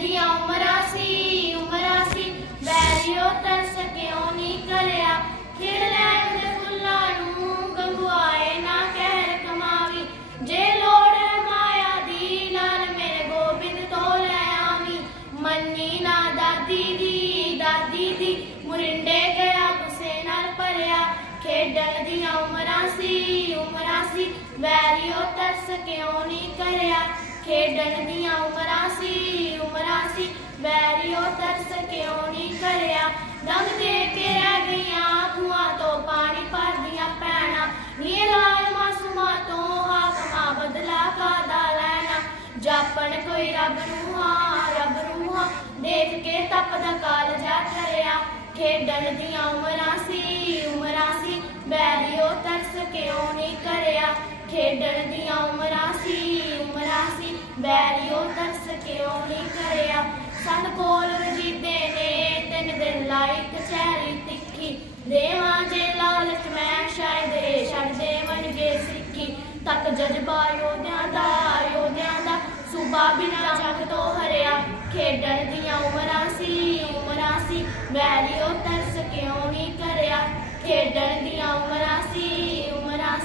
ਦੀਆਂ ਉਮਰਾਂ ਸੀ ਉਮਰਾਂ ਸੀ। ਵੈਰੀਓ ਤਰਸ ਕਿਉਂ ਨਹੀਂ ਕਰਿਆ? ਖਿੜ ਲੈਣ ਦੇ ਫੁੱਲਾਂ ਨੂੰ ਗੰਗਵਾਏ ਨਾ ਕਹਿਰ ਕਮਾਵੀ। ਜੇ ਲੋੜ ਹੈ ਮਾਇਆ ਦੀ ਲਾਲ ਮੇਰੇ ਗੋਬਿੰਦ ਤੋਂ ਲੈ ਆਵੀ। ਮੰਨੀ ਨਾ ਦਾਦੀ ਦੀ ਦਾਦੀ ਦੀ। ਮੁਰਿੰਡੇ ਗਿਆ ਗੁੱਸੇ ਨਾਲ ਭਰਿਆ। ਖੇਡਣ ਦੀਆਂ ਉਮਰਾਂ ਸੀ ਉਮਰਾਂ ਸੀ। ਵੈਰੀਓ ਤਰਸ ਕਿਉਂ ਨਹੀਂ ਕਰਿਆ? ਖੇਡਣ ਦੀਆਂ ਉਮਰਾਂ ਸੀ ਉਮਰਾਂ ਸੀ। ਬੈਰੀਓ ਤਰਸ ਕਿਉਂ ਨਹੀਂ ਕਰਿਆ ਦੰਗ ਦੇ ਕੇ ਰਹਿ ਗਈਆਂ ਆਖੂਆਂ ਤੋਂ ਪਾਣੀ ਭਰਦੀਆਂ ਪੈਣਾ। ਨੀ ਲਾਲ ਮਾਸੂਮਾਂ ਤੋਂ ਹਾਕਮਾਂ ਬਦਲਾ ਕਾਦਾ ਲੈਣਾ? ਜਾਪਣ ਕੋਈ ਰੱਬ ਨੂੰ ਹਾਂ ਰੱਬ ਨੂੰ ਹਾਂ ਦੇਖ ਕੇ ਤਪਦਾ ਕਾਲਜਾ ਠਰਿਆ ਖੇਡਣ ਦੀਆਂ ਉਮਰਾਂ ਸੀ ਉਮਰਾਂ ਸੀ। ਬੈਰੀਓ ਤਰਸ ਕਿਉਂ ਨਹੀਂ ਕਰਿਆ ਖੇਡਣ ਦੀਆਂ ਉਮਰਾਂ ਸੀ ਉਮਰਾਂ ਸੀ। ਬੈਲੀਓ ਤਰਸ ਕਿਉਂ ਨਹੀਂ ਕਰਿਆ? ਸੰਨ ਕੋਲ ਰਜੀਦੇ ਨੇ, ਤਿੰਨ ਦਿਨ ਲਾਈ ਕਚਹਿਰੀ ਤਿੱਖੀ। ਦੇਵਾਂ ਜੇ ਲਾਲਚ ਮੈਂ ਸ਼ਾਇਦ ਇਹ ਛੱਡ ਦੇਵਣਗੇ ਸਿੱਖੀ। ਤੱਕ ਜਜ਼ਬਾ ਯੋਧਿਆਂ ਦਾ ਯੋਧਿਆਂ ਦਾ ਸੂਬਾ ਬਿਨਾਂ ਜੰਗ ਤੋਂ ਹਰਿਆ। ਖੇਡਣ ਦੀਆਂ ਉਮਰਾਂ ਸੀ ਉਮਰਾਂ ਸੀ। ਬੈਲੀਓ ਤਰਸ ਕਿਉਂ ਨਹੀਂ ਕਰਿਆ? ਖੇਡਣ ਦੀਆਂ ਉਮਰਾਂ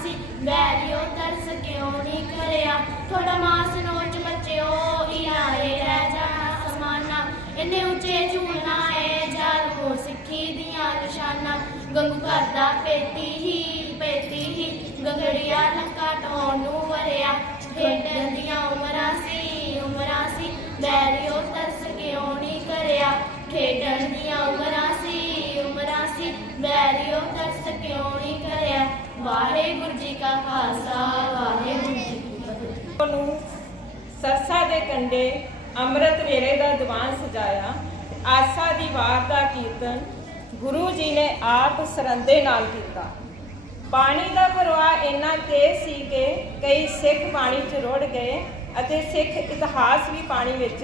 ਸੀ, ਵੈਰੀਓ ਤਰਸ ਕਿਉਂ ਨਹੀਂ ਕਰਿਆ ਥੋੜਾ ਮਾਸ ਨੋਚ ਬੱਚਿਓ ਇਲਾਏ ਰਹਿ ਜਾਣਾ ਸਮਾਨਾ। ਇੰਨੇ ਉੱਚੇ ਝੂਲਣਾ ਏ ਜਾਲਮੋ ਸਿੱਖੀ ਦੀਆਂ ਨਿਸ਼ਾਨਾ। ਗੰਗੂ ਕਰਦਾ ਪੇਤੀ ਹੀ ਪੇਤੀ ਹੀ, ਗਗੜੀਆਂ ਲੱਕਾ ਢੋਣ ਨੂੰ ਵਰਿਆ। ਖੇਡਣ ਦੀਆਂ ਉਮਰਾਂ ਸੀ ਉਮਰਾਂ ਸੀ ਬੈਰੀਓ ਤਰਸ ਕਿਉਂ ਨਹੀਂ ਕਰਿਆ ਖੇਡਣ ਦੀਆਂ ਉਮਰਾਂ ਸੀ ਉਮਰਾਂ ਸੀ ਬੈਰੀਓ ਤਰਸ ਕਿਉਂ ਨਹੀਂ ਕਰਿਆ ਵਾਹਿਗੁਰੂ ਜੀ ਕਾ ਖਾਲਸਾ, ਵਾਹਿਗੁਰੂ ਜੀ ਕੀ ਫਤਿਹ। ਨੂੰ ਸਰਸਾ ਦੇ ਕੰਡੇ ਅੰਮ੍ਰਿਤ ਵੇਲੇ ਦਾ ਦੀਵਾਨ ਸਜਾਇਆ, ਆਸਾ ਦੀ ਵਾਰ ਦਾ ਕੀਰਤਨ ਗੁਰੂ ਜੀ ਨੇ ਆਪ ਸਰੰਦੇ ਨਾਲ ਕੀਤਾ। ਪਾਣੀ ਦਾ ਪ੍ਰਵਾਹ ਇੰਨਾ ਤੇਜ਼ ਸੀ ਕਿ ਕਈ ਸਿੱਖ ਪਾਣੀ 'ਚ ਰੁੜ ਗਏ ਅਤੇ ਸਿੱਖ ਇਤਿਹਾਸ ਵੀ ਪਾਣੀ ਵਿੱਚ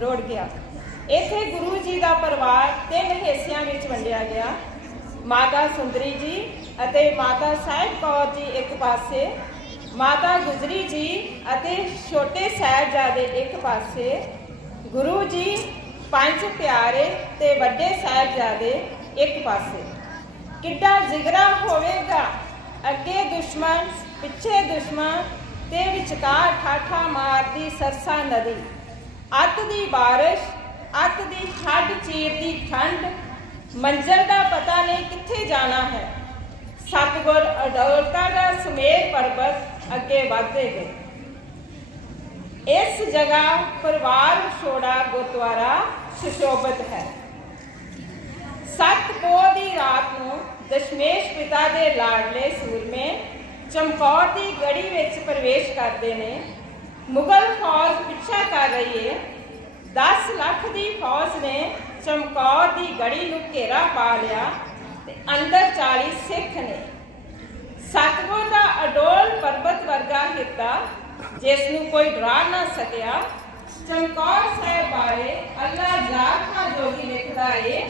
ਰੁੜ ਗਿਆ। ਇੱਥੇ ਗੁਰੂ ਜੀ ਦਾ ਪਰਿਵਾਰ ਤਿੰਨ ਹਿੱਸਿਆਂ ਵਿੱਚ ਵੰਡਿਆ ਗਿਆ। ਮਾਤਾ ਸੁੰਦਰੀ ਜੀ ਅਤੇ ਮਾਤਾ ਸਾਹਿਬ ਕੌਰ ਜੀ ਇੱਕ ਪਾਸੇ, ਮਾਤਾ ਗੁਜਰੀ ਜੀ ਅਤੇ ਛੋਟੇ ਸਾਹਿਬਜ਼ਾਦੇ ਇੱਕ ਪਾਸੇ, ਗੁਰੂ ਜੀ ਪੰਜ ਪਿਆਰੇ ਤੇ ਵੱਡੇ ਸਾਹਿਬਜ਼ਾਦੇ ਇੱਕ ਪਾਸੇ। ਕਿੱਡਾ ਜਿਗਰਾ ਹੋਵੇਗਾ ਅੱਗੇ ਦੁਸ਼ਮਣ, ਪਿੱਛੇ ਦੁਸ਼ਮਣ ਤੇ ਵਿਚਕਾਰ ਠਾਠਾ ਮਾਰਦੀ ਸਰਸਾ ਨਦੀ। ਅੱਤ ਦੀ ਬਾਰਿਸ਼, ਅੱਤ ਦੀ ਛੱਡ ਚੀਰਦੀ ਠੰਡ ਮੰਜ਼ਲ ਦਾ ਪਤਾ ਨਹੀਂ ਕਿੱਥੇ ਜਾਣਾ ਹੈ। ਸਤਗੁਰ ਅਡੋਲਤਾ ਦਾ ਸਮੇਤ ਪਰਬਤ ਅੱਗੇ ਵਧਦੇ ਗਏ। ਇਸ ਜਗ੍ਹਾ ਪਰਿਵਾਰ ਵਿਛੋੜਾ ਗੁਰਦੁਆਰਾ ਸੁਸ਼ੋਭਿਤ ਹੈ। ਸੱਤ ਪੋਹ ਦੀ ਰਾਤ ਨੂੰ ਦਸ਼ਮੇਸ਼ ਪਿਤਾ ਦੇ ਲਾਡਲੇ ਸੂਰਮੇ ਚਮਕੌਰ ਦੀ ਗੜੀ ਵਿੱਚ ਪ੍ਰਵੇਸ਼ ਕਰਦੇ ਨੇ। ਮੁਗਲ ਫੌਜ ਪਿੱਛਾ ਕਰ ਰਹੀ ਹੈ 10 ਲੱਖ ਦੀ ਫੌਜ ਨੇ ਚਮਕੌਰ ਦੀ ਗੜੀ ਨੂੰ ਘੇਰਾ ਪਾ ਲਿਆ ਤੇ ਅੰਦਰ 40 ਸਿੱਖ ਨੇ ਸਤਗੁਰ ਦਾ ਅਡੋਲ ਪਰਬਤ ਵਰਗਾ ਹਿੱਤਾ ਜਿਸ ਨੂੰ ਕੋਈ ਡਰਾ ਨਾ ਸਕਿਆ ਚਮਕੌਰ ਸਾਹਿਬ ਬਾਰੇ ਅੱਲਾ ਜਾਖਾ ਜੋਗੀ ਲਿਖਦਾ ਏ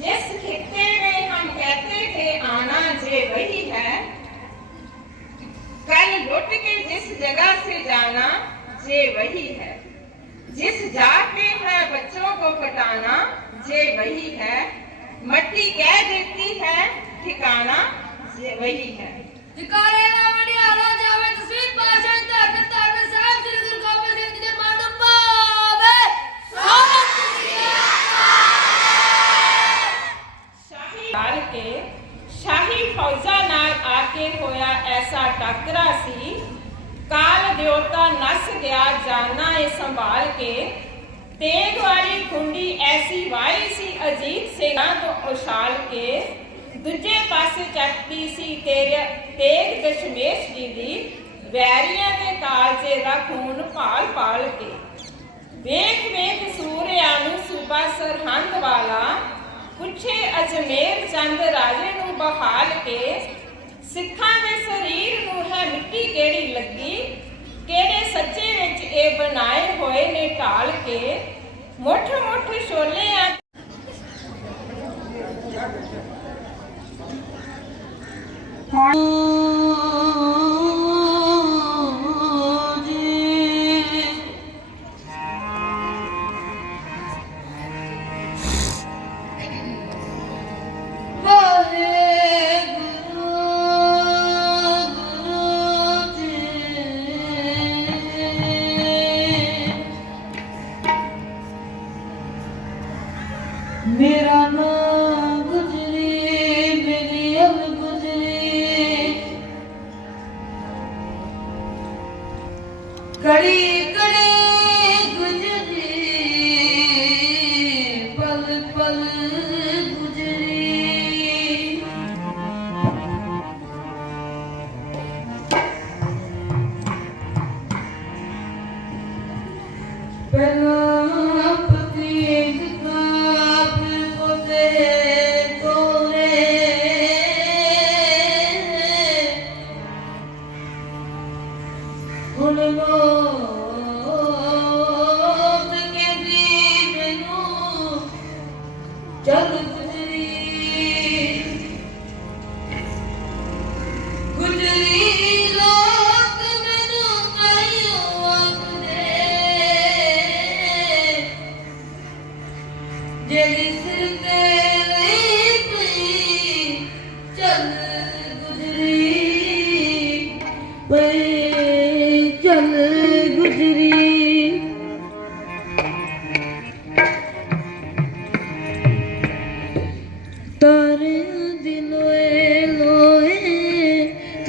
जिस खित्ते में हम कहते थे आना जे वही है कल लुट के जिस जगह से जाना जे वही है जिस जात में है बच्चों को कटाना, जे वही है। मट्टी कह देती है, ठिकाना जे वही है। ਦੂਜੇ ਚੱਕਦੀ ਸੀ ਤੇਰੇ ਤੇਗ ਦਸ਼ਮੇਸ਼ ਜੀ ਦੀ ਵੈਰੀਆਂ ਦੇ ਕਾਲਜੇ ਦਾ ਖੂਨ ਭਾਲ ਭਾਲ ਕੇ। ਵੇਖ ਵੇਖ ਸੂਰਿਆ ਨੂੰ ਸੂਬਾ ਸਰਹੰਦ ਵਾਲਾ, ਪੁੱਛੇ ਅਜਮੇਰ ਚੰਦ ਰਾਜੇ ਨੂੰ ਬਹਾਲ ਕੇ, ਸਿੱਖਾਂ ਦੇ ਸਰੀਰ ਨੂੰ ਹੈ ਮਿੱਟੀ ਕਿਹੜੀ ਲੱਗੀ? ਕਿਹੜੇ ਸੱਚੇ ਵਿੱਚ ਇਹ ਬਣਾਏ ਹੋਏ ਨੇ ਢਾਲ ਕੇ? ਮੁੱਠ ਮੁੱਠ ਛੋਲੇ ਆ morning. ಬರೀ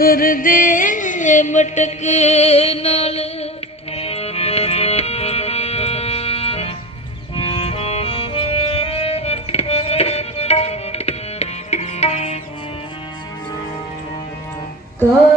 ਨਜ਼ਰ ਦੇ ਮਟਕ ਨਾਲ। ਕਾ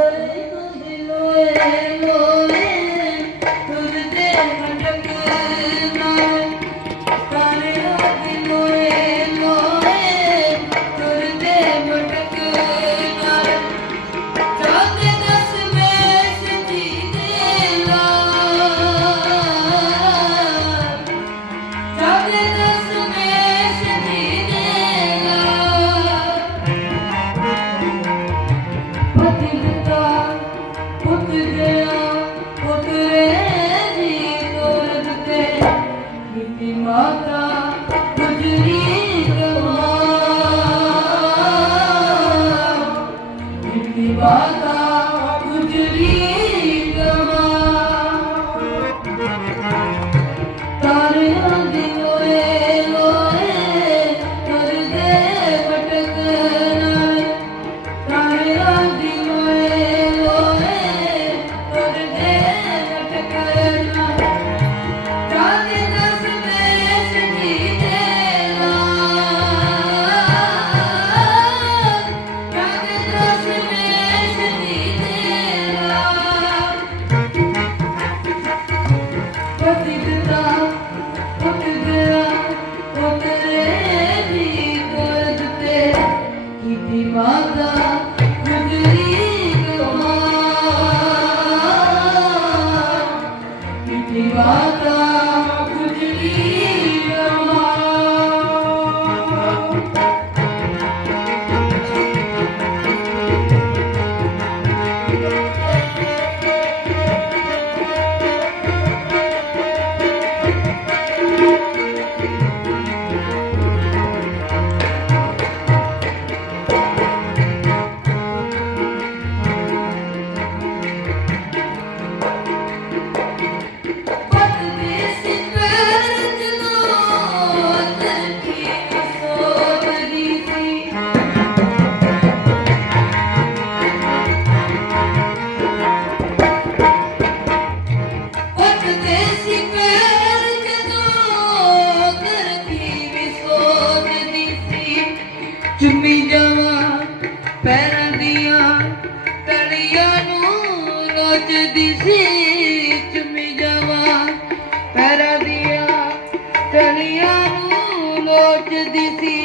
ਕਲੀਆਂ ਨੂੰ ਲੋਚਦੀ ਸੀ।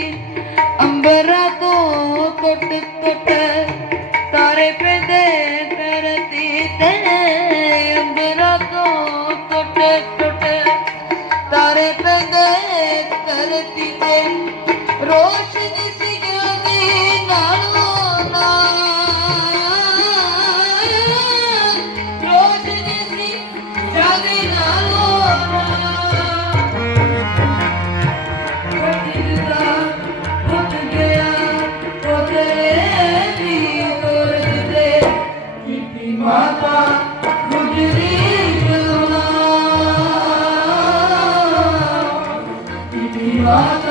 ਅੰਬਰਾਂ ਤੋਂ ਟੁੱਟ ਟੁੱਟ ਤਾਰੇ ਪੈਂਦੇ ਧਰਤੀ ਤੇ ਅੰਬਰਾਂ ਤੋਂ ਟੁੱਟ ਟੁੱਟ ਤਾਰੇ ਪੈਂਦੇ ਧਰਤੀ ਤੇ ਰੋਜ਼ 감사합니다.